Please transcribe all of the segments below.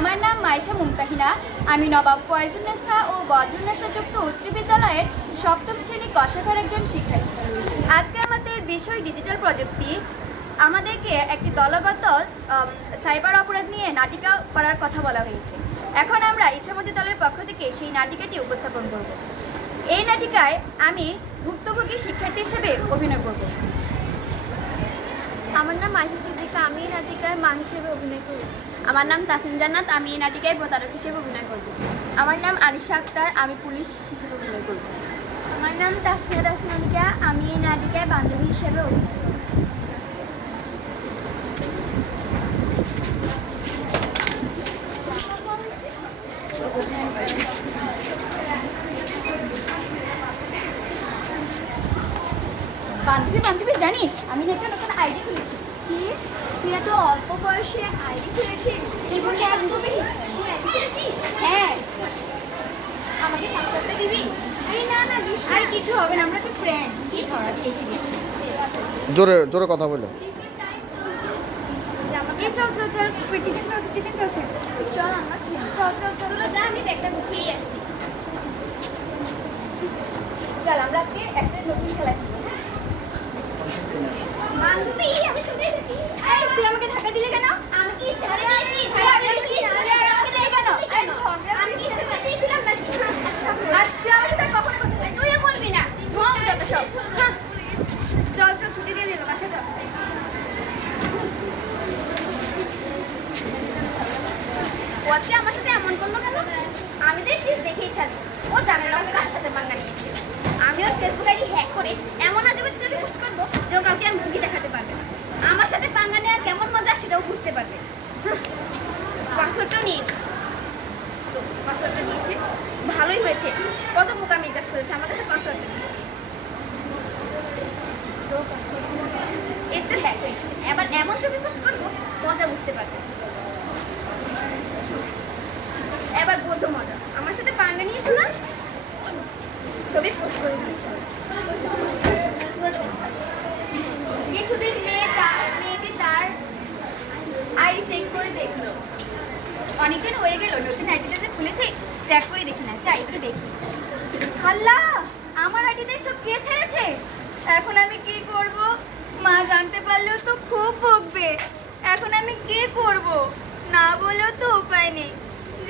আমার নাম মাইশা মুমতাহিনা। আমি নবাব ফয়জুন্নেসা ও বজ্রুন্নেসা যুক্ত উচ্চ বিদ্যালয়ের সপ্তম শ্রেণি কষাঘর একজন শিক্ষার্থী। আজকে আমাদের বিষয় ডিজিটাল প্রযুক্তি। আমাদেরকে একটি দলগত সাইবার অপরাধ নিয়ে নাটিকা করার কথা বলা হয়েছে। এখন আমরা ইচ্ছামতি দলের পক্ষ থেকে সেই নাটিকাটি উপস্থাপন করব। এই নাটিকায় আমি ভুক্তভোগী শিক্ষার্থী হিসেবে অভিনয় করব। আমার নাম আয়সা সিদ্দিকা। আমি এই নাটিকায় মা হিসেবে অভিনয় করব। আমার নাম তাসিন জান্নাত, আমি এই নাটিকায় প্রতারক হিসেবে অভিনয় করব। আমার নাম আরিশা আক্তার, আমি পুলিশ হিসেবে অভিনয় করব। আমার নাম তাসনিয়া তাসনিকা আমি এই নাটিকায় বান্ধবী হিসেবে অভিনয় করব। বান্ধবী বান্ধবী, জানিস, আমি একটা নতুন আইডি খুলেছি। কি তুই এত অল্প বয়সে আইডি খুলেছিস জীবনে একদমই তুই আইডি খুলেছিস হ্যাঁ। আমাকে পাসওয়ার্ডটা দিবি? আরে না না আর কিছু হবে না আমরা তো ফ্রেন্ড কি ধরা দিয়ে রেখে জোরে জোরে কথা বলো। এই চল চল চল টিফিন চলছে টিফিন চলছে চল আমরা। চল চল চল। তোরা যা আমি ব্যাগটা গুছিয়েই আসছি। চল আমরা আজকে একটা নতুন খেলা খেলব হ্যাঁ? বান্ধবী আমি চলে এসেছি এই, তুই আমাকে ধাক্কা দিলে কেন আমি কি ছেড়ে দিয়েছি তুই আগে দিয়েছিস, তুই আগে আমাকে দিলি কেন? আরে ঝগড়া আমি কি ছেড়ে দিয়েছিলাম নাকি আচ্ছা আর তুই আমার সাথে কখনো কথা বলবি না। তুইও বলবি না ঢং যত সব চল চল ছুটি দিয়ে দিল বাসা চল ও আজকে আমার সাথে এমন করল কেন? আমি তো শেষ দেখেই ছাড়ি ও জানে না ও কার সাথে পাঙ্গা নিয়েছে। আমি ওর ফেসবুক আইডি হ্যাক করে এমন আজে ছবি পোস্ট করব যে ও কাউকে আর মুখি দেখাতে পারবে না। আমার সাথে পাঙ্গা নেওয়ার কেমন মজা সেটাও বুঝতে পারবে। পাসওয়ার্ডটাও নিয়ে পাসওয়ার্ডটা নিয়েছে। ভালোই হয়েছে। কত বোকামি কাজ করেছে। আমার কাছে পাসওয়ার্ডটা দিয়ে দিয়েছে তো password- এর তো হ্যাক হয়ে গেছে এবার এমন মজা বুঝতে পারবে। এবার বোঝো মজা। আমার সাথে পাঙ্গা নিয়েছো না? ছবি পোস্ট করে কিছুদিন মেয়ে তার মেয়েটি তার আইডি চেক করে দেখল। অনেকদিন হয়ে গেল, নতুন আইডিটা খুলেছে চেক করে দেখি না। চাই একটু দেখি। আল্লাহ, আমার আইডিতে সব কে ছেড়েছে? এখন আমি কি করব? মা জানতে পারলেও তো খুব বকবে এখন আমি কি করব? না বলেও তো উপায় নেই।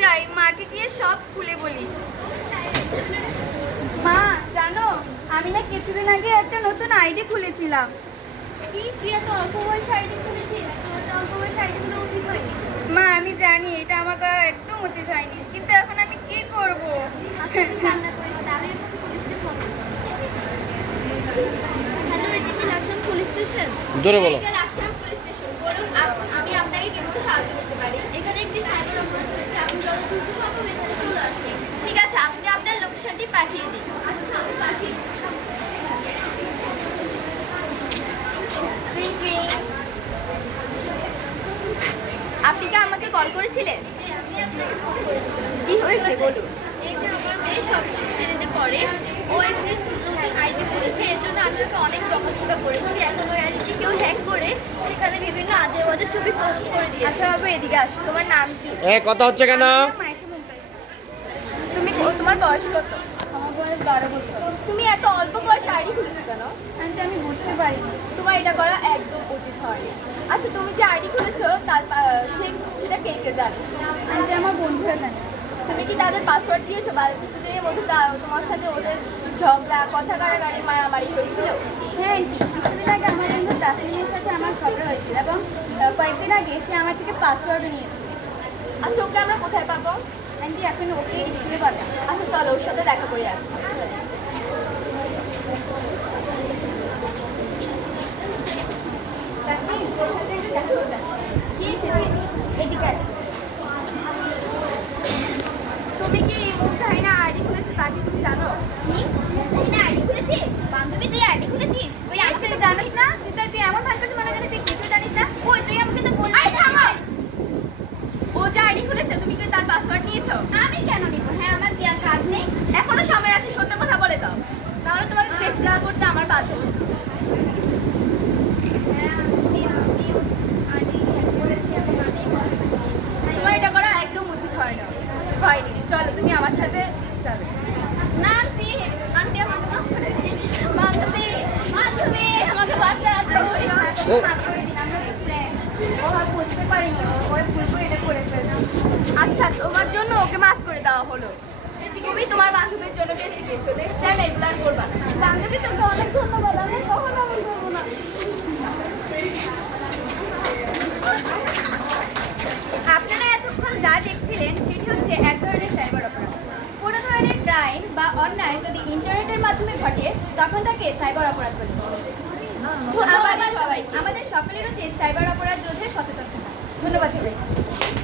যাই মাকে গিয়ে সব খুলে বলি। মা জানো আমি না কিছুদিন আগে একটা নতুন আইডি খুলেছিলাম। মা আমি জানি এটা আমাকে একদম উচিত হয়নি। কিন্তু এখন আমি কি করব? Ring, ring. আপনি কি আমাকে কল করেছিলেন? কি হয়েছে বলুন। এই যে আমার মেয়ে সপ্তম শ্রেণীতে পড়ে ও এখানে আইডি করেছে এর জন্য আমি ওকে অনেক বকাঝকা করেছি এখন ওই আইডিটি কেউ হ্যাক করে সেখানে বিভিন্ন আজে বাজে ছবি পোস্ট করে দিয়েছে আচ্ছা বাবু তোমার নাম কি? এ কথা হচ্ছে কেন? তুমি তোমার বয়স কত? আমার বয়স বারো বছর। তুমি এত অল্প বয়সে আইডি খুলেছো কেন? আমি বুঝতে পারিনি। তোমার এটা করা একদম উচিত হয়নি। আচ্ছা তুমি যে আইডি খুলেছো তার সেটা কে কে জানে? আন্টি আমার বন্ধুরা জানে। তুমি কি তাদের পাসওয়ার্ড দিয়েছ বা কিছুদিনের মধ্যে তোমার সাথে ওদের ঝগড়া কথা কাড়াকাড়ি মারামারি হয়েছিল? হ্যাঁ আন্টি কিছুদিন আগে আমার বন্ধু তাসলিমের সাথে আমার ঝগড়া হয়েছিল এবং কয়েকদিন আগে সে আমার থেকে পাসওয়ার্ড নিয়েছে আচ্ছা ওকে আমরা কোথায় পাবো? আন্টি এখন ওকে স্কুলে পাবে আচ্ছা চলো, ওর সাথে দেখা করে আসি তাসলিম ওর সাথে একটু দেখা করতে আসো। কি এসেছে এদিকে আয়। তুমি কি মুমতাহিনা আইডি খুলেছো তা কি তুমি জানো কি মুমতাহিনা আইডি খুলেছিস বান্ধবী তুই আইডি খুলেছিস ওই আর আইডি তুই জানিস না তুই তো তুই এমন ভাবছিস মনে করি তুই কিছু জানিস না কই তুই আমাকে তো বললি আই থামো ও যে আইডি খুলেছে তুমি কি তার পাসওয়ার্ড নিয়েছো আমি কেন নিব হ্যাঁ আমার কি আর কাজ নেই এখনও সময় আছে সত্য কথা বলে দাও তাহলে তোমাকে গ্রেফতার করতে আমার বাধ্য হ্যাঁ, আমি- আমি ID hack করেছি এবং আমি তোমার এটা করা একদম সাথে যাবে। না আন্টি আমাকে মাফ করে দিন। মাধবী মাধবী আমাকে করে আমরা বুঝতে পারিনি। ওই ভুল করে এটা করে ফেললাম আচ্ছা তোমার জন্য ওকে মাফ করে দেওয়া হলো। তুমি তোমার বান্ধবীর জন্য বেঁচে গিয়েছো নেক্সট টাইম এগুলো আর করবা না। বান্ধবী তোকে অনেক ধন্যবাদ আমি কখনো এমন করব না। আপনারা এতক্ষণ যা দেখছিলেন সেটি হচ্ছে এক ধরনের সাইবার অপরাধ। কোনো ধরনের ক্রাইম বা অন্যায় যদি ইন্টারনেটের মাধ্যমে ঘটে তখন তাকে সাইবার অপরাধ বলে। আমাদের সকলের উচিত সাইবার অপরাধ রোধে সচেতন থাকা। ধন্যবাদ সবাই